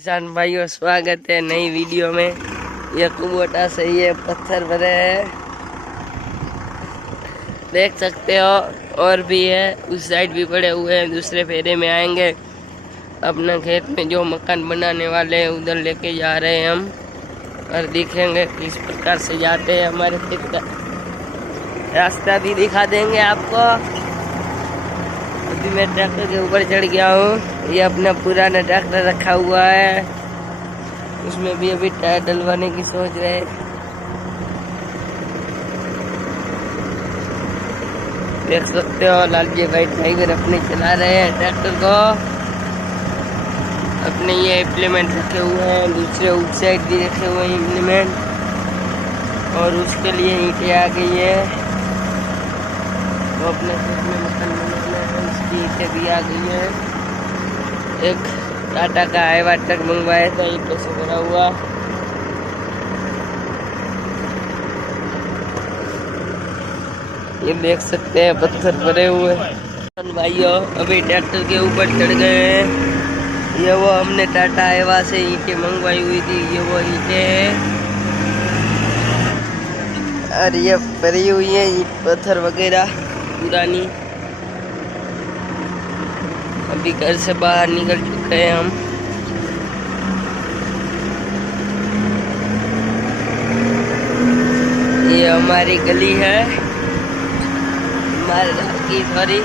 किसान भाइयों, स्वागत है नई वीडियो में। ये कुबोटा से ये पत्थर भरे हैं, देख सकते हो। और भी है, उस साइड भी पड़े हुए हैं। दूसरे फेरे में आएंगे। अपना खेत में जो मकान बनाने वाले हैं उधर लेके जा रहे हैं हम, और दिखेंगे किस प्रकार से जाते हैं। हमारे खेत का रास्ता भी दिखा देंगे आपको। अभी मैं ट्रैक्टर के ऊपर चढ़ गया हूँ। ये अपना पुराना ट्रैक्टर रखा हुआ है, उसमें भी अभी टायर डलवाने की सोच रहे हैं। देख सकते हो लालजी भाई ड्राइवर अपने चला रहे हैं ट्रैक्टर को। अपने ये इम्प्लीमेंट रखे हुए हैं, दूसरे उस साइड भी रखे हुए हैं इम्प्लीमेंट, और उसके लिए ईंटें आ गई है। वो अपने खेत में मकान बनाना है, उसकी ईंटें भी आ गई है। एक टाटा का हाईवा ट्रक मंगवाया था ईंटों से भरा हुआ। ये देख सकते हैं पत्थर भरे हुए भाइयों। अभी ट्रैक्टर के ऊपर चढ़ गए हैं। ये वो हमने टाटा हाईवा से ईंटें मंगवाई हुई थी, ये वो ईंटें हैं। और ये भरी हुई है ईंट पत्थर वगैरह पुरानी। अभी घर से बाहर निकल चुके हैं हम। ये हमारी गली है, हमारे घर की। सॉरी,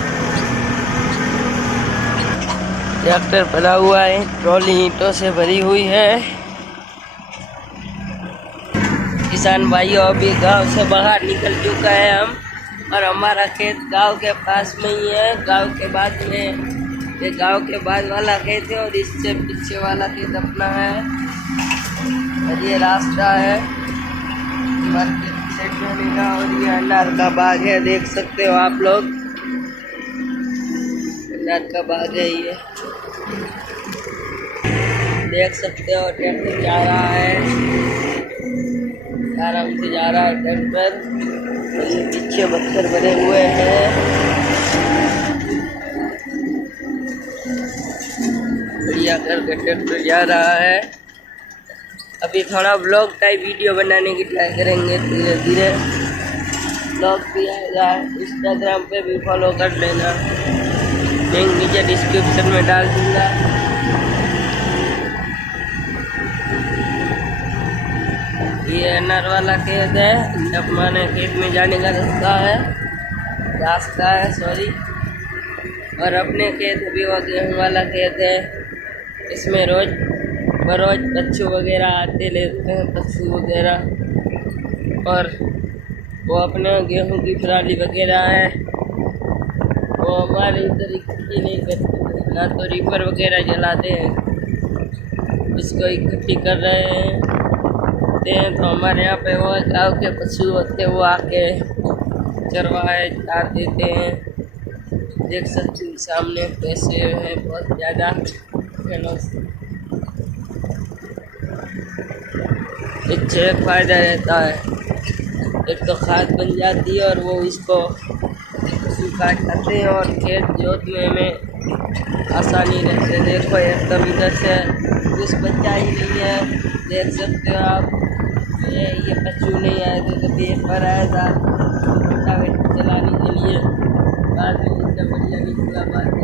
ट्रैक्टर भरा हुआ है, ट्रॉली ईंटों से भरी हुई है। किसान भाइयों, अभी गांव से बाहर निकल चुका है हम, और हमारा खेत गांव के पास में ही है। गांव के बाद में ये गांव के बाद वाला खेत है, और इससे पीछे वाला खेत अपना है। और ये रास्ता है मार्केट से जाने का, और ये अनार का बाग है, देख सकते हो आप लोग। अनार का बाग है ये, देख सकते हो। ट्रैक्टर जा रहा है, आराम से जा रहा है ट्रैक्टर। पीछे पत्थर बने हुए हैं, बढ़िया करके ट्रैक्टर जा रहा है। अभी थोड़ा ब्लॉग टाइप वीडियो बनाने की ट्राई करेंगे धीरे धीरे। ब्लॉग भी आएगा, इंस्टाग्राम पे भी फॉलो कर लेना, लिंक नीचे डिस्क्रिप्शन में डाल दूंगा। ये अनार वाला खेत है, जब माने खेत में जाने का रास्ता है सॉरी। और अपने खेत भी वो गेहूँ वाला खेत है। इसमें रोज बरोज पशु वगैरह आते लेते हैं, पशु वगैरह। और वो अपने गेहूं की पराली वगैरह है, वो हमारे इधर इकट्ठी नहीं करते, ना तो रीपर वगैरह जलाते हैं, इसको इकट्ठी कर रहे हैं। तो हमारे यहाँ पे वो गाँव के पशु होते हैं, वो आके चरवाहे चार देते हैं। देख सकते हैं सामने पैसे हैं बहुत ज़्यादा। इससे एक फ़ायदा रहता है, एक तो खाद बन जाती है, और वो इसको सूखा खाते हैं, और खेत जोतने में आसानी रहती है। देखो एकदम इधर से कुछ बच्चा ही नहीं है, देख सकते हो आप। ये पशु नहीं आए थे, कभी एक बार आया था रोटावेटर चलाने के लिए, बाद में इतना बढ़िया निकला। बाद में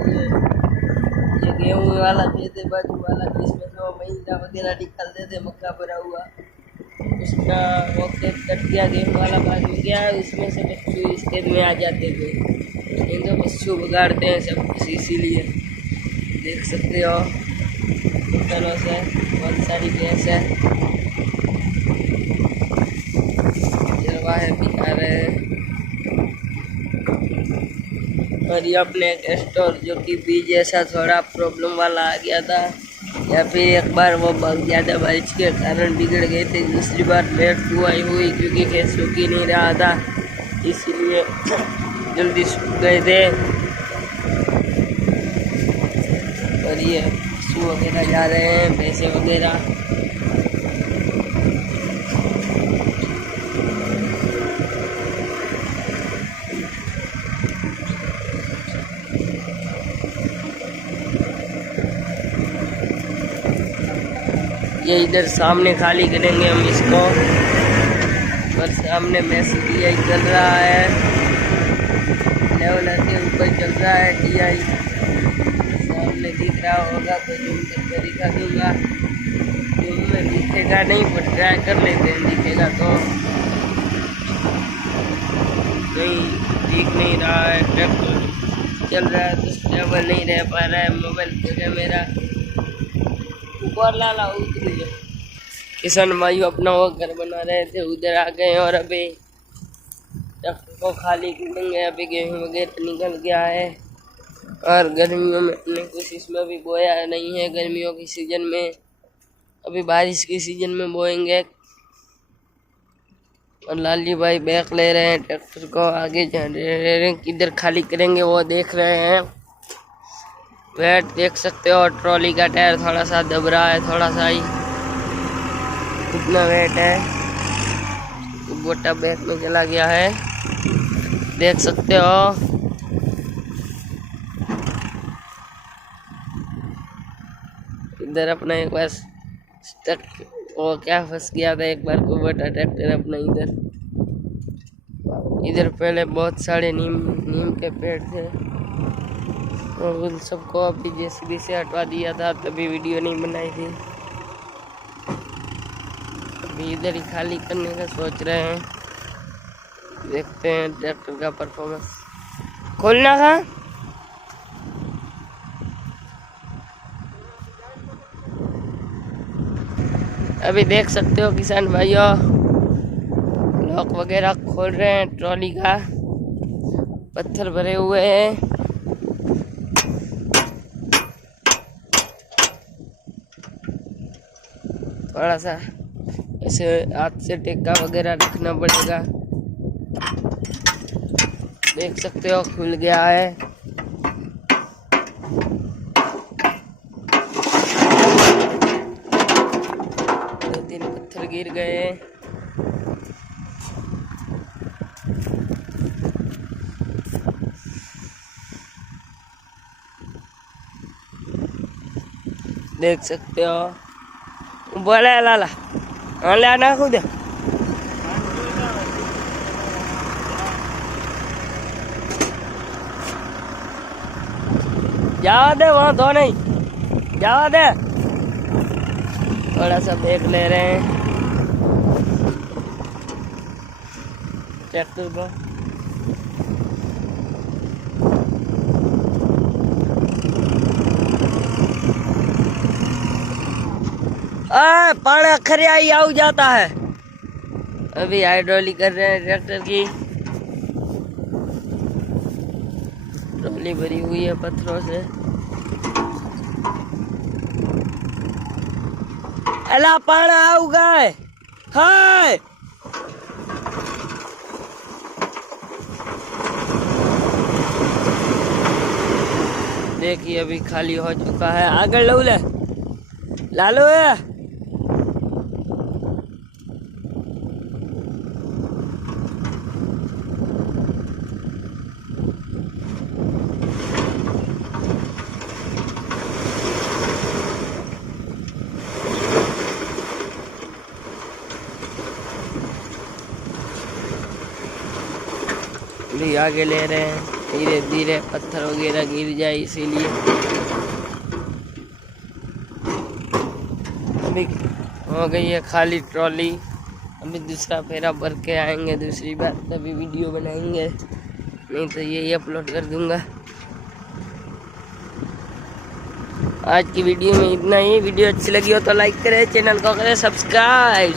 ये गेहूँ वाला खेत है, बाजू वाला, जिसमें तो महीना वगैरह निकलते थे मक्का भरा हुआ, उसका वो खेत कट गया, गेहूँ वाला बाजू गया है, उसमें से पशु इस खेत में आ जाते थे। इन तो पशु बिगाड़ते हैं सब कुछ, इसीलिए देख सकते हो तरह से बहुत सारी भैंस है, चरवाहे भी खा रहे हैं। और ये अपने स्टोर जो कि बीज ऐसा थोड़ा प्रॉब्लम वाला आ गया था, या फिर एक बार वो बहुत ज़्यादा बारिश के कारण बिगड़ गए थे। दूसरी बार लेट बुआई हुई क्योंकि खेत सूख ही नहीं रहा था, इसीलिए जल्दी सूख गए थे। और ये पशु वगैरह जा रहे हैं, भैंसे वगैरह। ये इधर सामने खाली करेंगे हम इसको। और सामने मैसेज चल रहा है, लेवल के ऊपर चल रहा है DI, सामने दिख रहा होगा तो जूम करके दिखा दूंगा। जूम में दिखेगा नहीं पर ट्राई कर लेते हैं, दिखेगा तो। नहीं दिख नहीं रहा है, ट्रैक्टर चल रहा है तो स्टेबल नहीं रह पा रहा है मोबाइल का कैमरा। ऊपर लाला उतरी है। किसान भाई अपना वो घर बना रहे थे, उधर आ गए और अभी ट्रैक्टर को खाली करेंगे। अभी गेहूँ वगैरह निकल गया है और गर्मियों में अपने कुछ इसमें भी बोया नहीं है। गर्मियों के सीजन में, अभी बारिश के सीजन में बोएंगे। और लाली भाई बैक ले रहे हैं ट्रैक्टर को, आगे जा रहे हैं, किधर खाली करेंगे वो देख रहे हैं। वेट देख सकते हो, ट्रॉली का टायर थोड़ा सा दब रहा है, थोड़ा सा ही, कितना वेट है। कुबोटा बैक में चला गया है, देख सकते हो। इधर अपना एक बार स्टक वो क्या फंस गया था एक बार कुबोटा ट्रैक्टर अपना इधर पहले बहुत सारे नीम के पेड़ थे और उन सबको अभी जेसीबी से हटवा दिया था, तभी वीडियो नहीं बनाई थी। अभी इधर ही खाली करने का सोच रहे हैं, देखते हैं ट्रैक्टर का परफॉर्मेंस। खोलना का अभी देख सकते हो किसान भाइयों, लॉक वगैरह खोल रहे हैं ट्रॉली का, पत्थर भरे हुए हैं। थोड़ा सा ऐसे हाथ से टेका वगैरह रखना पड़ेगा। देख सकते हो खुल गया है। दो तीन पत्थर गिर गए। देख सकते हो, बोला लाला हाँ ले आना खुद जावा दे, वहाँ तो नहीं जावा दे। थोड़ा सा देख ले रहे हैं ट्रैक्टर को। पानी खरे आई आउ जाता है। अभी हाइड्रोलिक कर रहे हैं ट्रैक्टर की, ट्रॉली भरी हुई है पत्थरों से। अला पानी आउ गए हाय। देखिए अभी खाली हो चुका है, आगे लो ले लालो है। भी आगे ले रहे हैं, धीरे धीरे पत्थर वगैरह गिर जाए इसीलिए। अभी हो गई है खाली ट्रॉली, अभी दूसरा फेरा भर के आएंगे दूसरी बार, तभी वीडियो बनाएंगे, नहीं तो यही अपलोड कर दूंगा। आज की वीडियो में इतना ही। वीडियो अच्छी लगी हो तो लाइक करें, चैनल को करें सब्सक्राइब।